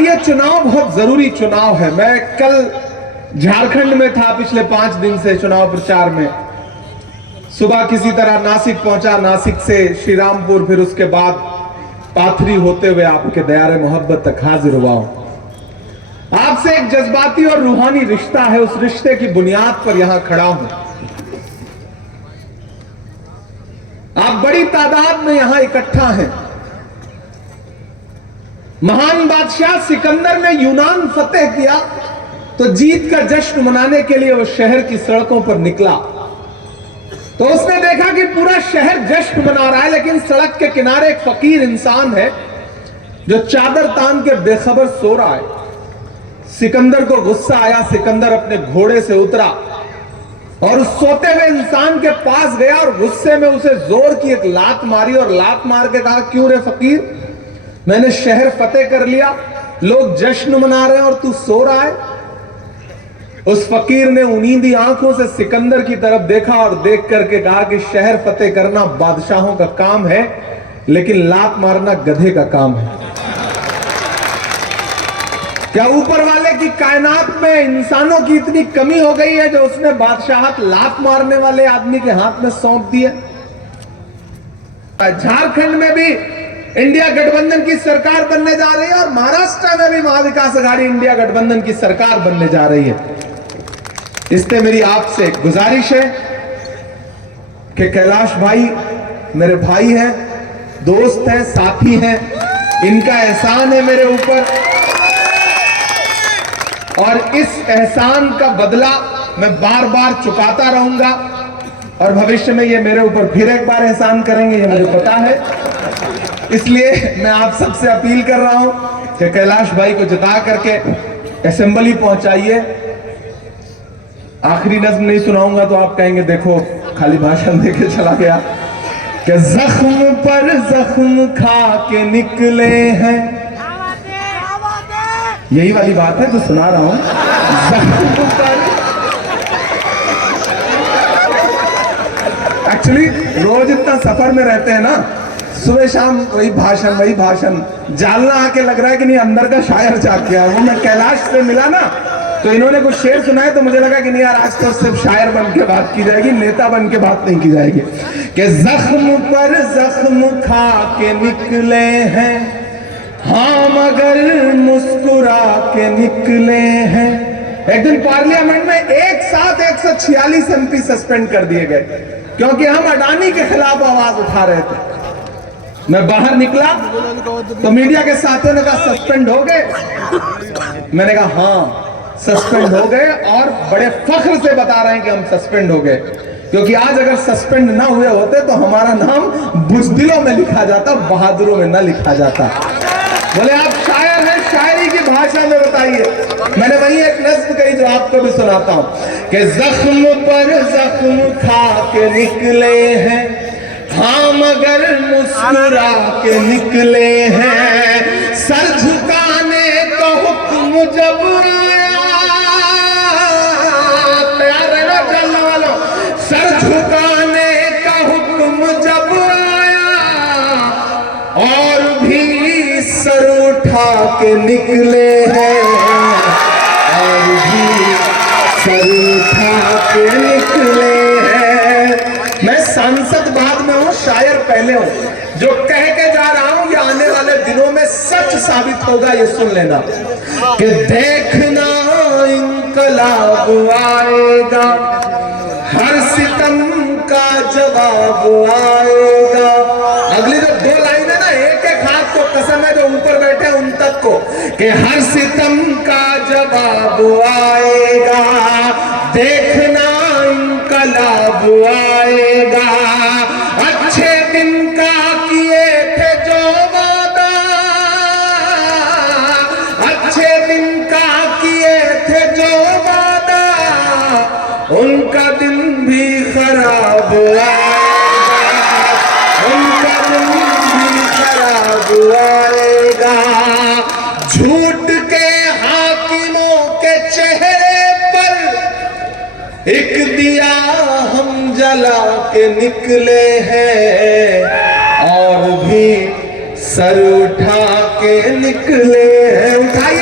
ये चुनाव बहुत जरूरी चुनाव है। मैं कल झारखंड में था, पिछले 5 दिन से चुनाव प्रचार में। सुबह किसी तरह नासिक पहुंचा, नासिक से श्रीरामपुर, फिर उसके बाद पाथरी होते हुए आपके दयारे मोहब्बत तक हाजिर हुआ हूं। आपसे एक जज्बाती और रूहानी रिश्ता है, उस रिश्ते की बुनियाद पर यहां खड़ा हूं। आप बड़ी तादाद में यहां इकट्ठा हैं। महान बादशाह सिकंदर ने यूनान फतेह किया तो जीत का जश्न मनाने के लिए वो शहर की सड़कों पर निकला। तो उसने देखा कि पूरा शहर जश्न मना रहा है, लेकिन सड़क के किनारे एक फकीर इंसान है जो चादर तान के बेखबर सो रहा है। सिकंदर को गुस्सा आया। सिकंदर अपने घोड़े से उतरा और उस सोते हुए इंसान के पास गया और गुस्से में उसे जोर की एक लात मारी और लात मार के कहा, क्यों रे फकीर, मैंने शहर फतेह कर लिया, लोग जश्न मना रहे हैं और तू सो रहा है। उस फकीर ने उनींदी आंखों से सिकंदर की तरफ देखा और देख करके कहा कि शहर फतेह करना बादशाहों का काम है, लेकिन लात मारना गधे का काम है। क्या ऊपर वाले की कायनात में इंसानों की इतनी कमी हो गई है जो उसने बादशाहत लात मारने वाले आदमी के हाथ में सौंप दी है? झारखंड में भी इंडिया गठबंधन की सरकार बनने जा रही है और महाराष्ट्र में भी महाविकास आघाड़ी इंडिया गठबंधन की सरकार बनने जा रही है। इसलिए मेरी आपसे गुजारिश है कि कैलाश भाई मेरे भाई हैं, दोस्त हैं, साथी हैं, इनका एहसान है मेरे ऊपर और इस एहसान का बदला मैं बार बार चुकाता रहूंगा और भविष्य में ये मेरे ऊपर फिर एक बार एहसान करेंगे, ये मुझे पता है। इसलिए मैं आप सबसे अपील कर रहा हूं कि कैलाश भाई को जिता करके असेंबली पहुंचाइए। आखिरी नज्म नहीं सुनाऊंगा तो आप कहेंगे देखो खाली भाषण देके चला गया। कि जख्म पर जख्म खा के निकले हैं, यही वाली बात है जो सुना रहा हूं। जख्म पर एक्चुअली रोज इतना सफर में रहते हैं ना, सुबह शाम वही भाषण जालना आके लग रहा है कि नहीं अंदर का शायर जाग गया। वो मैं कैलाश से मिला ना तो इन्होंने कुछ शेर सुनाए तो मुझे लगा कि नहीं यार आज तो सिर्फ शायर बन के बात की जाएगी, नेता बन के बात नहीं की जाएगी। कि जख्म पर जख्म खा के निकले हैं, हाँ मगर मुस्कुरा के निकले हैं। एक दिन पार्लियामेंट में एक साथ 146 MP सस्पेंड कर दिए गए क्योंकि हम अडानी के खिलाफ आवाज उठा रहे थे। मैं बाहर निकला तो मीडिया के साथियों ने कहा सस्पेंड हो गए। मैंने कहा हाँ सस्पेंड हो गए और बड़े फख्र से बता रहे हैं कि हम सस्पेंड हो गए, क्योंकि आज अगर सस्पेंड ना हुए होते तो हमारा नाम बुज़दिलों में लिखा जाता, बहादुरों में ना लिखा जाता। बोले आप शायर हैं, शायरी की भाषा में बताइए। मैंने वही एक नज्म कही जो आपको भी सुनाता हूं कि जख्म पर जख्म खा के निकले हैं, हाँ मगर मुस्कुरा के निकले हैं। सर झुकाने का हुक्म जब आया, तैयार है ना चलने वालों, सर झुकाने का हुक्म जब आया और भी सर उठा के निकले हैं, और भी सर उठा के निकले हैं। मैं सांसद बाद में हूं, शायर पहले हूं। जो कह के जा रहा हूं ये आने वाले दिनों में सच साबित होगा, ये सुन लेना। कि देखना इंकलाब आएगा, हर सितम का जवाब आएगा। अगली जो 2 लाइन है ना, एक एक हाथ को कसम है जो ऊपर बैठे उन तक को, कि हर सितम का जवाब आएगा, देखना इंकलाब आएगा। अच्छे दिन का किए थे जो वादा, अच्छे दिन का किए थे जो वादा, उनका दिन भी खराब आएगा, उनका दिन भी खराब आएगा। झूठ के हाकिमों के चेहरे पर एक दिया हम जला के निकले हैं, और भी सर उठा के निकले हैं। उठाइए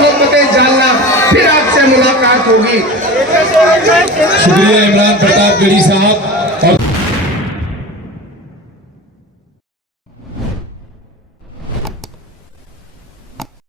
मोहब्बत जालना, फिर आपसे मुलाकात होगी। शुक्रिया इमरान प्रताप गढ़ी साहब।